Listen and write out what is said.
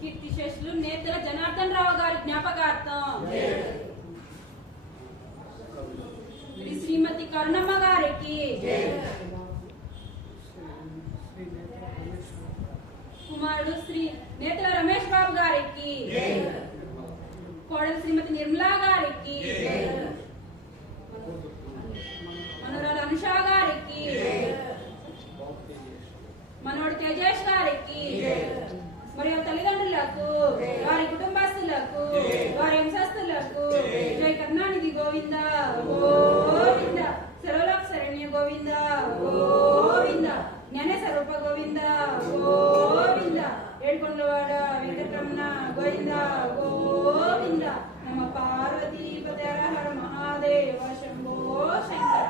కీర్తిశేషులు నేతల జనార్దన్ రావు గారి జ్ఞాపకార్థం శ్రీమతి కరుణమ్మ గారికి, కుమారుడు శ్రీ నేతల రమేష్ బాబు గారికి, కోడలు శ్రీమతి నిర్మలా గారికి, మనోరాలు అనుష గారికి, మనోడు తేజేష్ గారికి, మరియు తల్లిదండ్రులకు, వారి కుటుంబస్తులకు, వారి వంశస్థులకు జై కరుణానిధి గోవింద గోవింద, సర్వలోక శరణ్య గోవింద గోవింద, జ్ఞాన స్వరూప గోవింద గోవింద, ఏడుకొండలవాడ వెంకటరమణ గోవింద గోవింద, నమ పార్వతీ పతే హర హర మహాదేవ శంభో శంకర.